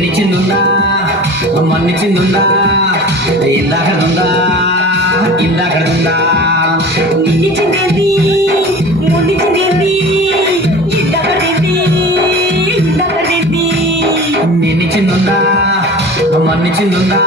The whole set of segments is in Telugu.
నిన్నిచ్చిందుందా మన్నిచ్చిందుందా ఇందాకడుందా ఇందాకడుందా నిన్నిచ్చిందేంది మున్నిచ్చిందేంది ఇందాకడేంది? ఇందాకడేంది? నిన్నిచ్చిందుందా మన్నిచ్చిందుందా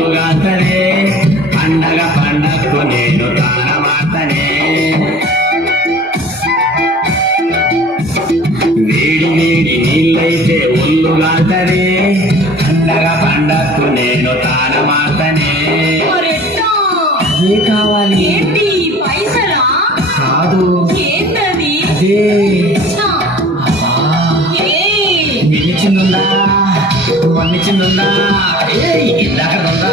నిలుగాతడే పండగ పండగకు నేను తానమాతడే వేడి వేడి నీళ్ళైతే ఒళ్ళుగాతడే పండగ పండగకు నేను తానమాతనే కావాలి? ಕಿನ್ನ ಏ ಇಲ್ಲ ಕರ್ನಾ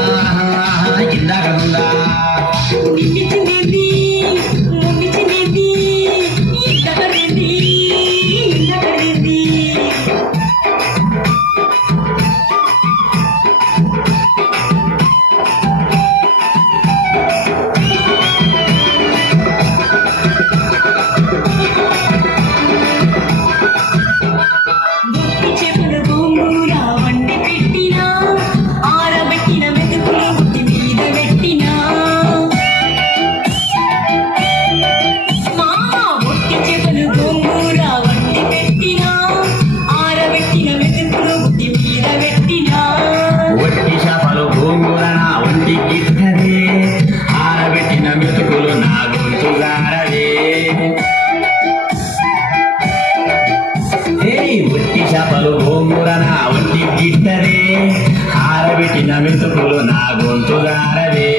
గొంతులారవే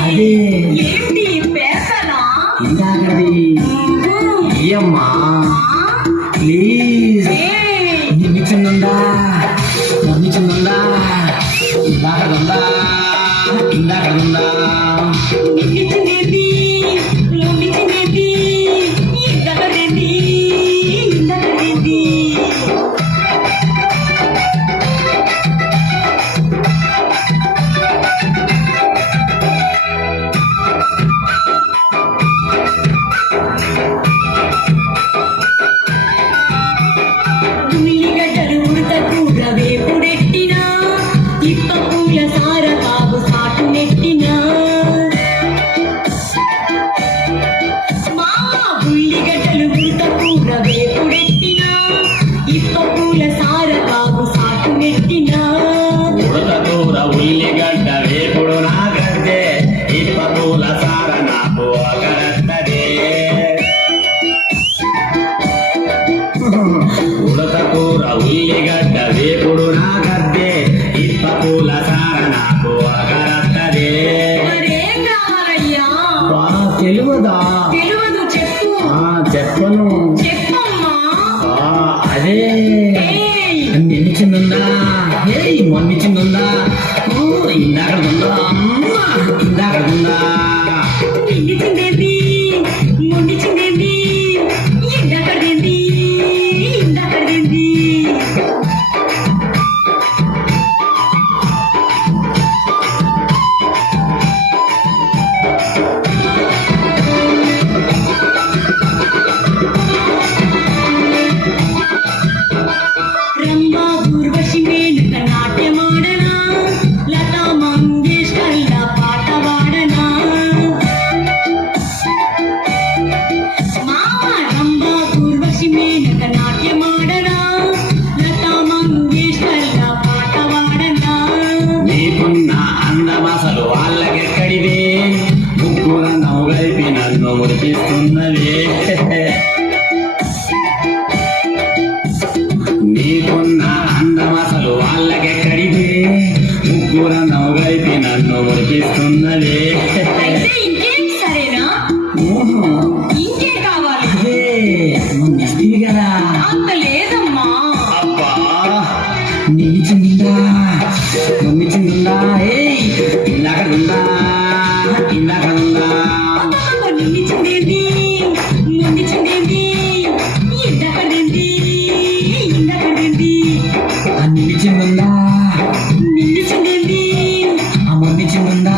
అదే ఇల్లిగడ్డ వేపుడు నా గద్దె ఇప్ప పూల సార నాకు అగరత్తదే. తెలువదా? చెప్పను. అదే. నిలిచిందా ఏయ్ మొన్నిచిందా ఇందాక ఉందా అల్లగెక్కడిదే ముగ్గుర నవ్వైతే నన్ను ఒరిపిస్తున్నదే నిలిచిందా నమ్మిచిందా ఏ ఇందాక ఉందా ఇందాక ఉందా నిలిచిందేంటి seconda